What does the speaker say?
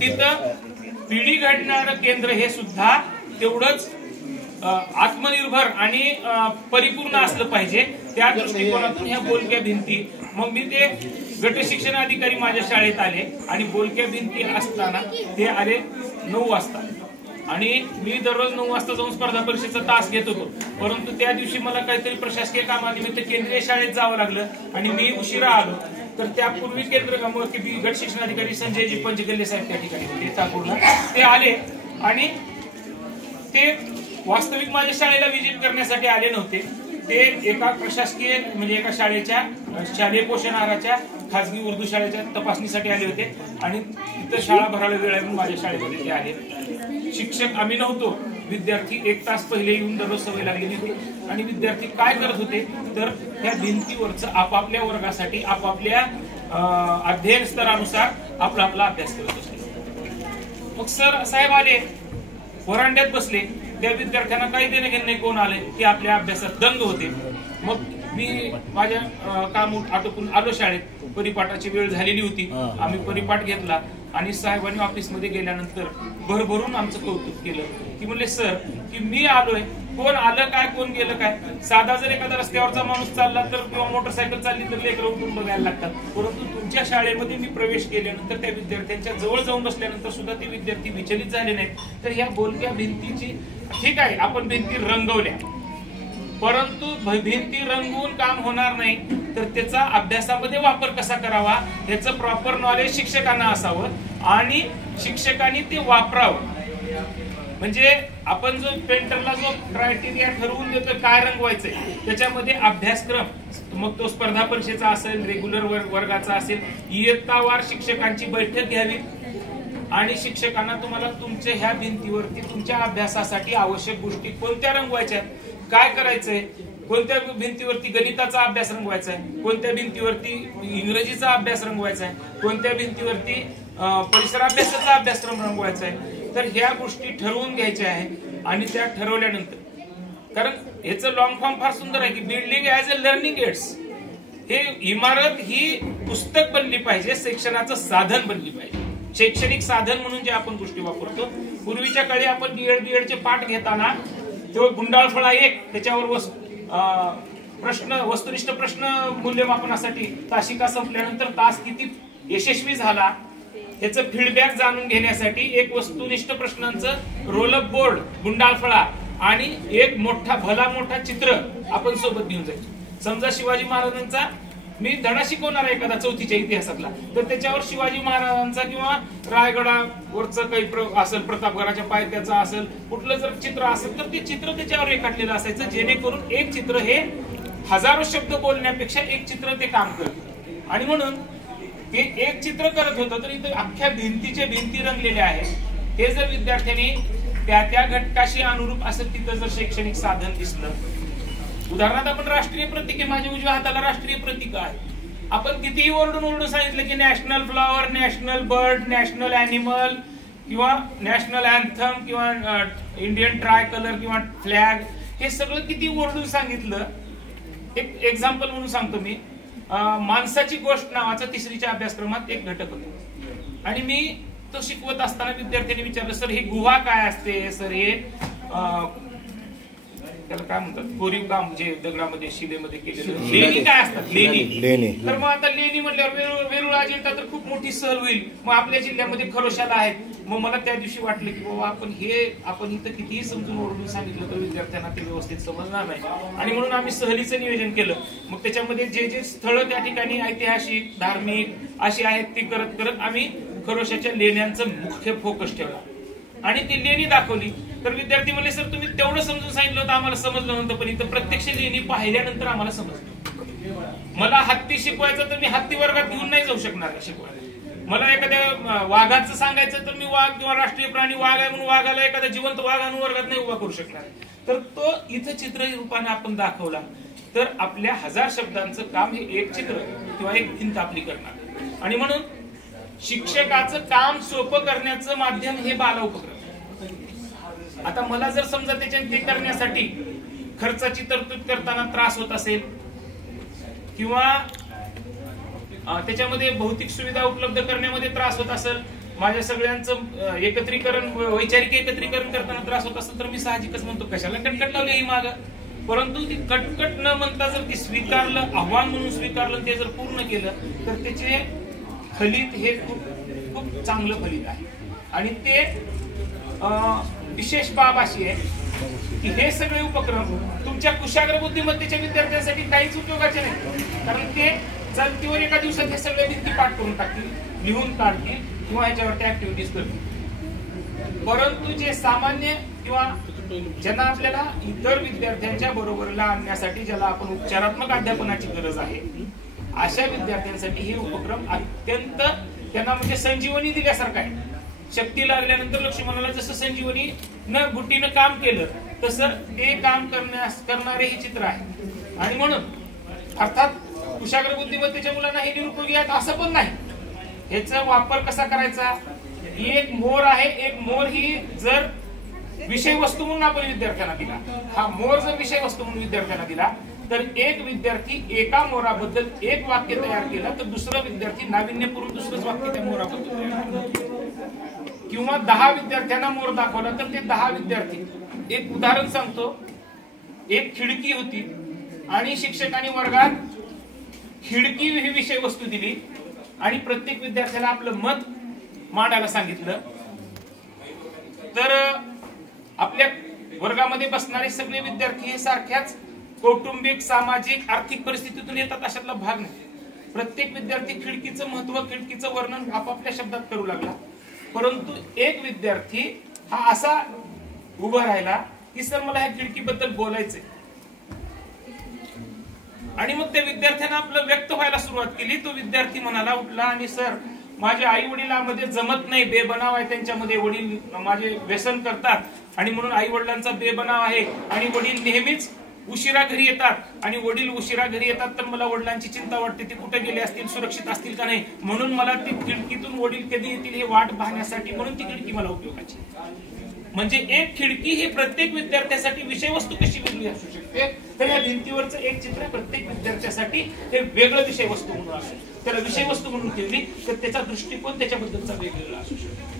तिथं पिढी घडणारं केंद्र हे सुद्धा तेवढंच आत्मनिर्भर आणि परिपूर्ण असलं पाहिजे. त्या दृष्टिकोनातून ह्या बोलक्या भिंती, मग मी ते गट शिक्षण अधिकारी माझ्या शाळेत आले आणि बोलक्या भिंती असताना ते आले 9 वाजता आणि मी दररोज 9 वाजता जाऊन स्पर्धा परीक्षेचा तास घेत होतो. परंतु त्या दिवशी मला काहीतरी प्रशासकीय कामानिमित्त केंद्रीय शाळेत जावं लागलं आणि मी उशिरा आलो. तर त्यापूर्वी गट शिक्षण अधिकारी संजयजी पंचगल्ले साहेब त्या ठिकाणी होते चाकूरला. ते आले आणि ते वास्तविक माझ्या शाळेला व्हिजिट करण्यासाठी आले नव्हते. ते एका प्रशासकीय म्हणजे एका शाळेच्या शालेय पोषण आहाराच्या खासगी उर्दू शाळेच्या तपासणीसाठी आले होते आणि तिथं शाळा भरायला वेळ आहे म्हणून माझ्या शाळेमध्ये ते आले. शिक्षक आम्ही नव्हतो, विद्यार्थी 1 तास पहिले येऊन दररोज सवय लागलेली होती. आणि विद्यार्थी काय करत होते तर त्या भिंतीवरच आपापल्या वर्गासाठी आपापल्या अध्ययन स्तरानुसार आपला अभ्यास करत होते. मग सर साहेब आले, वरांड्यात बसले. त्या विद्यार्थ्यांना काही देणं घेणं नाही, कोण आले ते आपल्या अभ्यासात दंग होते. मग मी माझ्या काम आटोपून आलो शाळेत. परिपाठाची वेळ झालेली होती. आम्ही परिपाठ घेतला आणि साहेबांनी ऑफिसमध्ये गेल्यानंतर भरभरून आमचं कौतुक केलं की म्हणले सर की मी आलोय, कोण आलं काय कोण गेलं काय. साधा जर एखादा रस्त्यावरचा माणूस चालला तर किंवा मोटरसायकल चालली तर लेकरं उठून बघायला लागतात. परंतु तुमच्या शाळेमध्ये मी प्रवेश केल्यानंतर त्या विद्यार्थ्यांच्या जवळ जाऊन बसल्यानंतर सुद्धा ते विद्यार्थी विचलित झाले नाहीत. तर ह्या बोलक्या भिंतीची ठीक आहे, आपण भिंती रंगवल्या, परंतु भिंती रंगवून काम होणार नाही. तर त्याचा अभ्यासामध्ये वापर कसा करावा याचं प्रॉपर नॉलेज शिक्षकांना असावं आणि शिक्षकांनी ते वापरावं. म्हणजे आपण जो पेंटरला जो क्रायटेरिया ठरवून देतो काय रंगवायचंय त्याच्यामध्ये अभ्यासक्रम, मग तो स्पर्धा परीक्षेचा असेल, रेग्युलर वर्गाचा असेल, इयत्तावार शिक्षकांची बैठक घ्यावी आणि शिक्षकांना तुम्हाला तुमच्या ह्या भिंतीवरती तुमच्या अभ्यासासाठी आवश्यक गोष्टी कोणत्या रंगवायच्या, काय करायचंय, कोणत्या भिंतीवरती गणिताचा अभ्यास रंगवायचा आहे, कोणत्या भिंतीवरती इंग्रजीचा अभ्यास रंगवायचा आहे, कोणत्या भिंतीवरती परिसर अभ्यासाचा अभ्यासक्रम रंगवायचा आहे. तर ह्या गोष्टी ठरवून घ्यायच्या आहेत आणि त्या ठरवल्यानंतर, कारण याचं लॉंग फॉर्म फार सुंदर आहे की building as a learning aids. हे इमारत ही पुस्तक बनली पाहिजे, शिक्षणाचं साधन बनली पाहिजे. शैक्षणिक साधन म्हणून जे आपण गोष्टी वापरतो. पूर्वीच्या काळी आपण बीएडचे पाठ घेताना तो गुंडाळफळा 1 त्याच्यावर वस्तुनिष्ठ प्रश्न मूल्यमापनासाठी तासिका संपल्यानंतर तास किती यशस्वी झाला याचं फीडबॅक जाणून घेण्यासाठी एक वस्तुनिष्ठ प्रश्नांचं रोलअप बोर्ड, गुंडाळफळा आणि एक भला मोठा चित्र आपण सोबत घेऊन जायचो. समजा शिवाजी महाराजांचा मी धडा शिकवणार आहे एखादा 4थीच्या इतिहासातला, तर त्याच्यावर शिवाजी महाराजांचा किंवा रायगडावरचं काही असेल, प्रतापगडाच्या पायथ्याचा असेल, कुठलं जर चित्र असेल तर ते चित्र त्याच्यावर रेखाटलेलं असायचं, जेणेकरून एक चित्र हे हजारो शब्द बोलण्यापेक्षा एक चित्र ते काम करत. आणि म्हणून ते एक चित्र करत होतं तर इथं अख्ख्या भिंती रंगलेल्या आहेत. ते जर विद्यार्थ्यांनी त्या घटकाशी अनुरूप असेल तिथं जर शैक्षणिक साधन दिसलं, उदाहरणार्थ आपण राष्ट्रीय प्रतीक आहे, माझ्या उजव्या हाताला राष्ट्रीय प्रतीक आहे. आपण कितीही ओरडून सांगितलं की national flower, national bird, national animal किंवा नॅशनल अँथम किंवा इंडियन ट्राय कलर किंवा फ्लॅग, हे सगळं किती ओरडून सांगितलं. एक एक्झाम्पल म्हणून सांगतो मी. माणसाची गोष्ट नावाचा 3रीच्या अभ्यासक्रमात एक घटक होता आणि मी तो शिकवत असताना विद्यार्थ्यांनी विचारलं सर ही गुहा काय असते, सर हे त्याला काय म्हणतात, कोरीव काम जे दगडामध्ये शिलेमध्ये केलेलं, लेणी काय असतात, लेणी. तर मग आता लेणी म्हटल्यावर वेरूळ अजिंठा तर खूप मोठी सहल होईल. मग आपल्या जिल्ह्यामध्ये खरोशाला आहेत. मग मला त्या दिवशी वाटलं की बाबा आपण इथं कितीही समजून ओरडून सांगितलं तर विद्यार्थ्यांना ते व्यवस्थित समजणार नाही. आणि म्हणून आम्ही सहलीचं नियोजन केलं. मग त्याच्यामध्ये जे स्थळं त्या ठिकाणी ऐतिहासिक, धार्मिक अशी आहेत ती करत करत आम्ही खरोशाच्या लेण्यांचं मुख्य फोकस ठेवला आणि ती लेणी दाखवली. तर विद्यार्थी म्हणले सर तुम्ही तेवढं समजून सांगितलं होतं आम्हाला समजलं नव्हतं, पण इथं प्रत्यक्ष लेणी पाहिल्यानंतर आम्हाला समजलं. मला हत्ती शिकवायचं तर मी हत्ती वर्गात घेऊन नाही जाऊ शकणार शिकवायला. मला एखाद्या वाघाचं सांगायचं तर मी वाघ किंवा राष्ट्रीय प्राणी वाघ आहे म्हणून वाघाला एखाद्या जिवंत वाघ अनुवर्गात नाही उभा करू शकणार. तर तो इथं चित्र रूपाने आपण दाखवला तर आपल्या 1000 शब्दांचं काम हे एक चित्र किंवा एक भिंत आपली करणार. आणि म्हणून शिक्षकाचं काम सोपं करण्याचं माध्यम हे बाल उपक्रम. आता मला जर समजा ते करण्यासाठी खर्चाची तरतूद करताना त्रास होत असेल किंवा त्याच्यामध्ये भौतिक सुविधा उपलब्ध करण्यामध्ये त्रास होत असेल माझ्या सगळ्यांचं एकत्रीकरण, वैचारिक एकत्रीकरण करताना त्रास होत असेल तर मी साहजिकच म्हणतो कशाला कटकट लावली ही माग. परंतु ती कटकट न म्हणता जर ती स्वीकारलं, आव्हान म्हणून स्वीकारलं, ते जर पूर्ण केलं तर त्याचे फलित हे खूप खूप चांगलं फलित आहे. आणि ते विशेष बाब अशी आहे की हे सगळे उपक्रम तुमच्या कुशाग्र बुद्धिमत्तेच्या विद्यार्थ्यांसाठी काहीच उपयोगाचे नाही. कारण ते चालतीवर एका दिवसात हे सगळे भिंती पाठ करून टाकतील, लिहून काढतील किंवा ह्याच्यावरती ऍक्टिव्हिटीज करतील. परंतु जे सामान्य किंवा ज्यांना आपल्याला इतर विद्यार्थ्यांच्या बरोबरीला आणण्यासाठी ज्याला आपण उपचारात्मक अध्यापनाची गरज आहे, अशा विद्यार्थ्यांसाठी हे उपक्रम अत्यंत त्यांना म्हणजे संजीवनी दिल्यासारखं आहे. शक्ती लागल्यानंतर लक्ष्मणाला जसं संजीवनी न गुटीनं काम केलं तसं ते काम करणारे हे चित्र आहे. आणि म्हणून अर्थात कुशाग्र बुद्धिमत्तेच्या मुलांना हे निरुपयोगी आहेत असं पण नाही. ह्याचा वापर कसा करायचा, एक मोर आहे, एक मोर ही जर विषय वस्तू म्हणून आपण विद्यार्थ्यांना दिला, हा मोर जर विषय वस्तू म्हणून विद्यार्थ्यांना दिला तर एक विद्यार्थी एका मोराबद्दल एक वाक्य तयार केलं तर दुसरा विद्यार्थी नाविन्यपूर्ण दुसरंच वाक्य त्या मोराबद्दल तयार केलं. किंवा 10 विद्यार्थ्यांना मोर दाखवला तर ते 10 विद्यार्थी, एक उदाहरण सांगतो, एक खिडकी होती आणि शिक्षकांनी वर्गात खिडकी ही विषय वस्तू दिली आणि प्रत्येक विद्यार्थ्याला आपलं मत मांडायला सांगितलं. तर आपल्या वर्गामध्ये बसणारे सगळे विद्यार्थी हे सारख्याच कौटुंबिक, सामाजिक, आर्थिक परिस्थितीतून येतात अशातला भाग नाही. प्रत्येक विद्यार्थी खिडकीचं महत्व, खिडकीचं वर्णन आपापल्या शब्दात करू लागला. परंतु एक विद्यार्थी हा असा उभा राहिला की सर मला ह्या खिडकीबद्दल बोलायचंय. आणि मग त्या विद्यार्थ्यानं आपलं व्यक्त व्हायला सुरुवात केली. तो विद्यार्थी म्हणाला, उठला आणि सर माझ्या आई वडिलांमध्ये जमत नाही, बेबनाव आहे त्यांच्यामध्ये, वडील माझे व्यसन करतात आणि म्हणून आई वडिलांचा बेबनाव आहे आणि वडील नेहमीच उशिरा घरी येतात आणि वडील उशिरा घरी येतात तर मला वडिलांची चिंता वाटते, ते कुठे गेले असतील, सुरक्षित असतील का नाही, म्हणून मला ती खिडकीतून वडील कधी येतील हे वाट पाहण्यासाठी म्हणून ती खिडकी मला उपयोगाची. म्हणजे एक खिडकी ही प्रत्येक विद्यार्थ्यासाठी विषय वस्तू कशी वेगळी असू शकते, तर या भिंतीवरचं एक चित्र प्रत्येक विद्यार्थ्यासाठी हे वेगळं विषय वस्तू म्हणून असेल. त्याला विषय वस्तू म्हणून ठेवली तर त्याचा दृष्टिकोन त्याच्याबद्दलचा वेगवेगळा असू शकतो.